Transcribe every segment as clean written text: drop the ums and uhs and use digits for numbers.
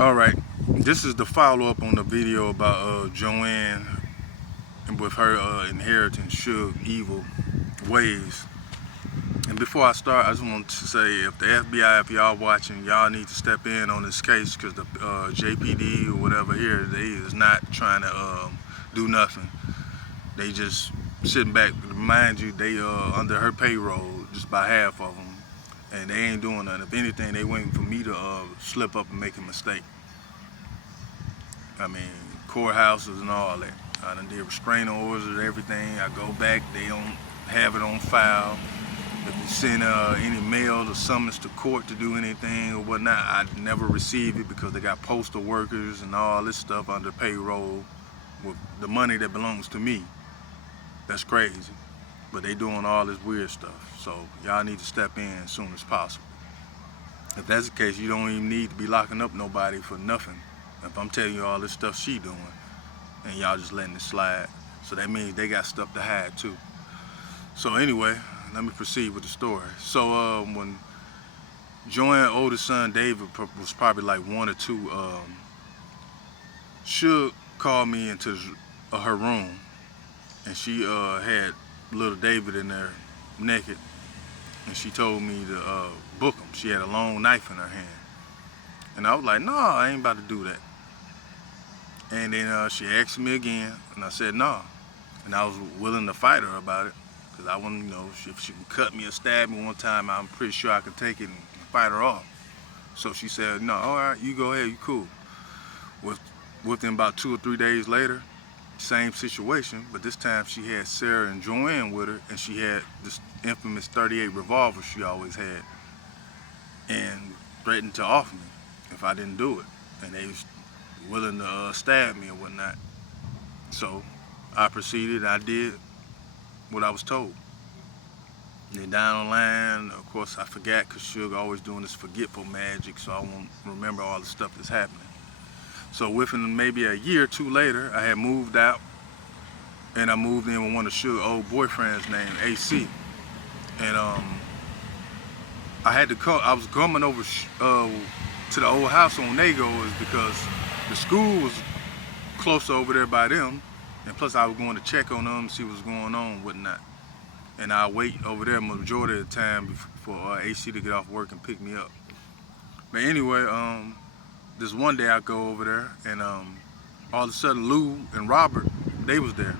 All right, this is the follow-up on the video about Joanne and with her inheriting Suge evil ways. And before I start, I just want to say, if the FBI, if y'all watching, y'all need to step in on this case because the JPD or whatever here, they is not trying to do nothing. They just sitting back. Mind you, they under her payroll, just by half of them, and they ain't doing nothing. If anything, they waiting for me to slip up and make a mistake. I mean, courthouses and all that. I done did restraining orders and everything. I go back, they don't have it on file. If you send any mail or summons to court to do anything or whatnot, I never receive it because they got postal workers and all this stuff under payroll with the money that belongs to me. That's crazy. But they doing all this weird stuff. So y'all need to step in as soon as possible. If that's the case, you don't even need to be locking up nobody for nothing. If I'm telling you all this stuff she doing and y'all just letting it slide. So that means they got stuff to hide too. So anyway, let me proceed with the story. So when Joanne's oldest son David was probably like 1 or 2, Suge called me into her room, and she had little David in there naked, and she told me to book him. She had a long knife in her hand, and I was like, no, I ain't about to do that. And then she asked me again, and I said no, and I was willing to fight her about it. Cause I want, if she can cut me or stab me one time, I'm pretty sure I can take it and fight her off. So she said, no, all right, you go ahead, you cool. Within about 2 or 3 days later, same situation, but this time she had Sarah and Joanne with her, and she had this infamous .38 revolver she always had, and threatened to off me if I didn't do it. And they was willing to stab me or whatnot. So I proceeded, I did what I was told. Then down the line, of course, I forgot because Suge always doing this forgetful magic, so I won't remember all the stuff that's happening. So within maybe a year or 2 later, I had moved out, and I moved in with one of Suge's old boyfriends named AC. And I had to come. I was coming over to the old house on Nago is because the school was close over there by them, and plus I was going to check on them, see what's going on and whatnot. And I wait over there majority of the time for AC to get off work and pick me up. But anyway, this one day I go over there, and all of a sudden Lou and Robert, they was there.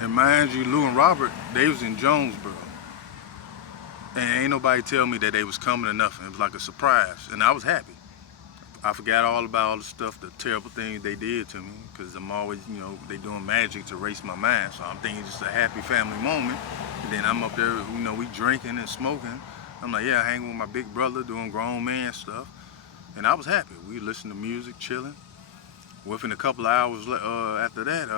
And mind you, Lou and Robert, they was in Jonesboro. And ain't nobody tell me that they was coming or nothing. It was like a surprise, and I was happy. I forgot all about all the stuff, the terrible things they did to me, because I'm always, they doing magic to erase my mind. So I'm thinking just a happy family moment. And then I'm up there, we drinking and smoking. I'm like, yeah, hanging with my big brother, doing grown man stuff. And I was happy. We listened to music, chilling. Within a couple of hours after that,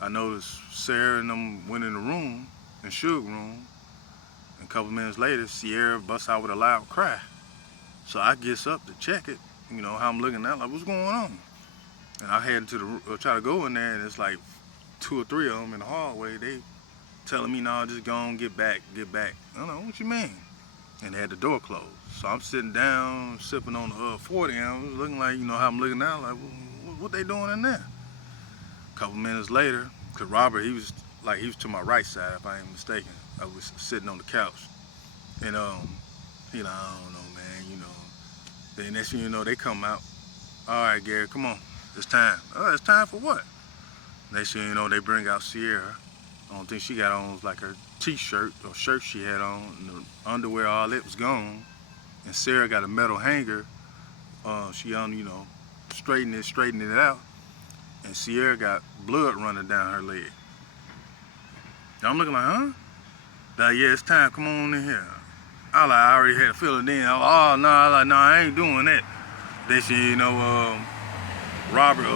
I noticed Sarah and them went in the room, in Suge's room. And a couple minutes later, Sierra busts out with a loud cry. So I gets up to check it, how I'm looking at, like, what's going on? And I head to try to go in there, and it's like 2 or 3 of them in the hallway. They telling me, no, just go on, get back. I don't know, what you mean? And they had the door closed. So I'm sitting down, sipping on the 40 ounce, looking like, how I'm looking now, like, what they doing in there? A couple minutes later, because Robert, he was to my right side, if I ain't mistaken. I was sitting on the couch. And, I don't know, man, Then next thing you know, they come out. All right, Gary, come on, it's time. Oh, it's time for what? Next thing you know, they bring out Sierra. I don't think she got on was like her t-shirt or shirt she had on, and the underwear, all that was gone. And Sarah got a metal hanger. She straightened it out. And Sierra got blood running down her leg. I'm looking like, huh? Like, yeah, it's time, come on in here. I already had a feeling then. No, I ain't doing that. Then she, Robert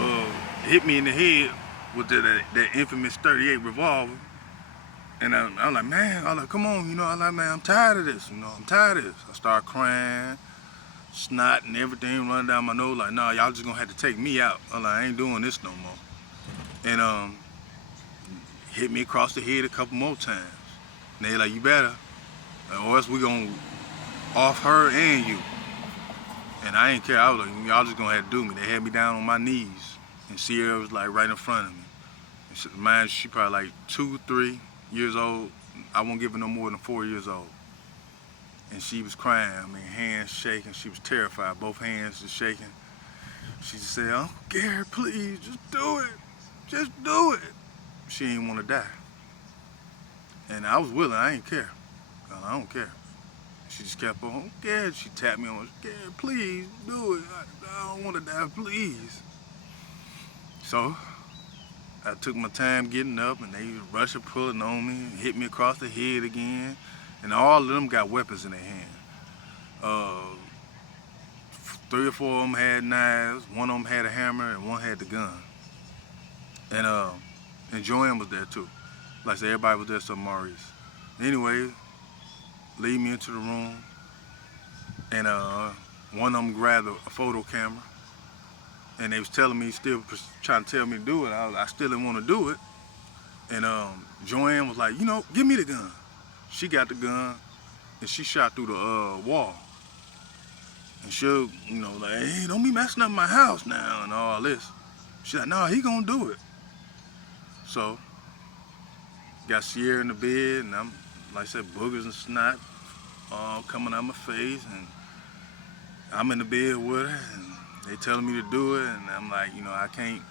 hit me in the head with that infamous .38 revolver. And I'm like, man, come on, man, I'm tired of this, I'm tired of this. I start crying, snot and everything running down my nose, like, nah, y'all just gonna have to take me out. I'm like, I ain't doing this no more. And hit me across the head a couple more times. And they like, you better, or else we gonna off her and you. And I didn't care. I was like, y'all just gonna have to do me. They had me down on my knees, and Sierra was like right in front of me. And mine, she probably like 2, 3 years old. I won't give her no more than 4 years old. And she was crying. I mean, hands shaking. She was terrified. Both hands just shaking. She just said, "Uncle Gary, please, just do it. Just do it." She didn't want to die. And I was willing. I didn't care. I don't care. She just kept on, "Gary," she tapped me on, "Gary, please do it. I don't want to die, please." So I took my time getting up, and they rushed pulling on me, hit me across the head again. And all of them got weapons in their hand. 3 or 4 of them had knives, one of them had a hammer, and one had the gun. And Joanne was there too. Like I said, everybody was there except Maurice. Anyway, lead me into the room, and one of them grabbed a photo camera, and they was telling me, still trying to tell me to do it. I still didn't want to do it. And Joanne was like, "Give me the gun." She got the gun, and she shot through the wall. And she'll, like, "Hey, don't be messing up my house now," and all this. She's like, "No, he gonna do it." So, got Sierra in the bed, and I'm, like I said, boogers and snot all coming out my face, and I'm in the bed with her, and they telling me to do it, and I'm like, I can't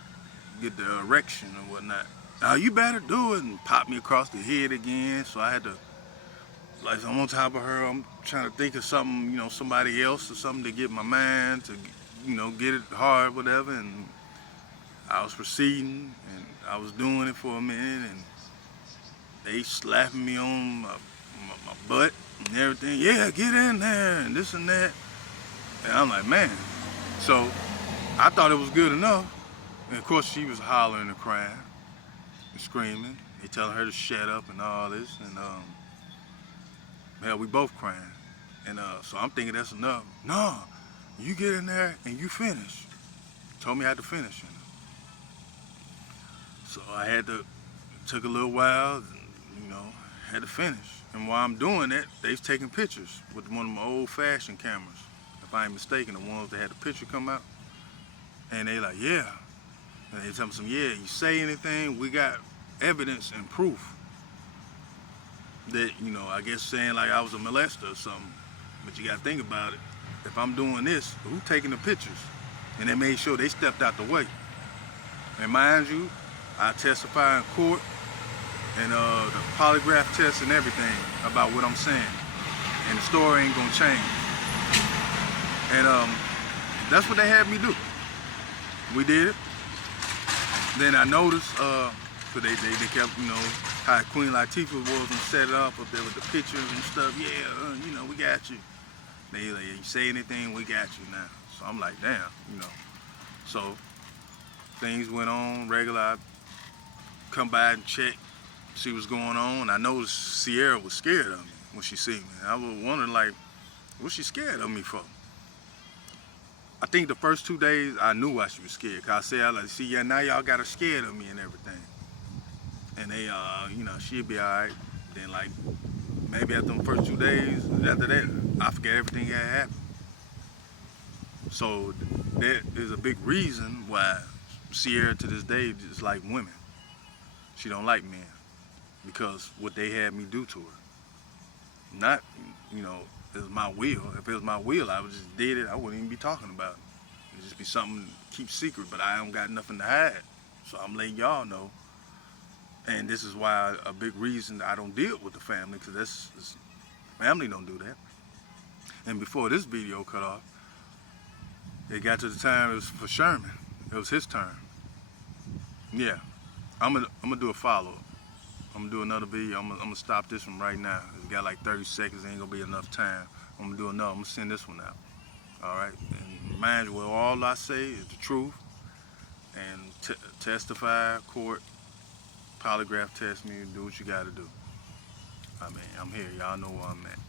get the erection or whatnot. "Oh, you better do it," and pop me across the head again. So I had to, like, I'm on top of her, I'm trying to think of something, somebody else or something to get my mind to, get it hard, whatever. And I was proceeding, and I was doing it for a minute, and they slapping me on my butt and everything. "Yeah, get in there," and this and that. And I'm like, man. So I thought it was good enough. And of course, she was hollering and crying and screaming. They telling her to shut up and all this. And hell, we both crying. And so I'm thinking that's enough. "No, you get in there and you finish." Told me I had to finish. So I had to, took a little while, had to finish. And while I'm doing that, they's taking pictures with one of my old-fashioned cameras. If I ain't mistaken, the ones that had the picture come out. And they like, "Yeah." And they tell me "Yeah, you say anything, we got evidence and proof that, I guess saying like I was a molester or something." But you gotta think about it. If I'm doing this, who taking the pictures? And they made sure they stepped out the way. And mind you, I testify in court, and the polygraph test and everything about what I'm saying. And the story ain't gonna change. And that's what they had me do. We did it. Then I noticed, so they kept, how Queen Latifah was and set it up there with the pictures and stuff. "Yeah, we got you." They like, "You say anything, we got you now." So I'm like, damn, So things went on regular. I come by and check, see what's going on. I noticed Sierra was scared of me when she see me. I was wondering, like, what's she scared of me for? I think the first 2 days I knew why she was scared. Cause I said, "See, yeah, now y'all got her scared of me and everything." And they, she'd be all right. Then, like, maybe after the first 2 days, after that, I forget everything that happened. So that is a big reason why Sierra to this day is like women. She don't like men because what they had me do to her. Not, it was my will. If it was my will, I would just did it. I wouldn't even be talking about it. It'd just be something to keep secret, but I don't got nothing to hide. So I'm letting y'all know. And this is why a big reason I don't deal with the family, because family don't do that. And before this video cut off, it got to the time it was for Sherman. It was his turn. Yeah, I'm gonna do a follow-up. I'm gonna do another video. I'm gonna stop this one right now. It's got like 30 seconds. Ain't gonna be enough time. I'm gonna do another. I'm gonna send this one out. All right. And mind you, all I say is the truth. And testify, court, polygraph test me, do what you gotta do. I mean, I'm here. Y'all know where I'm at.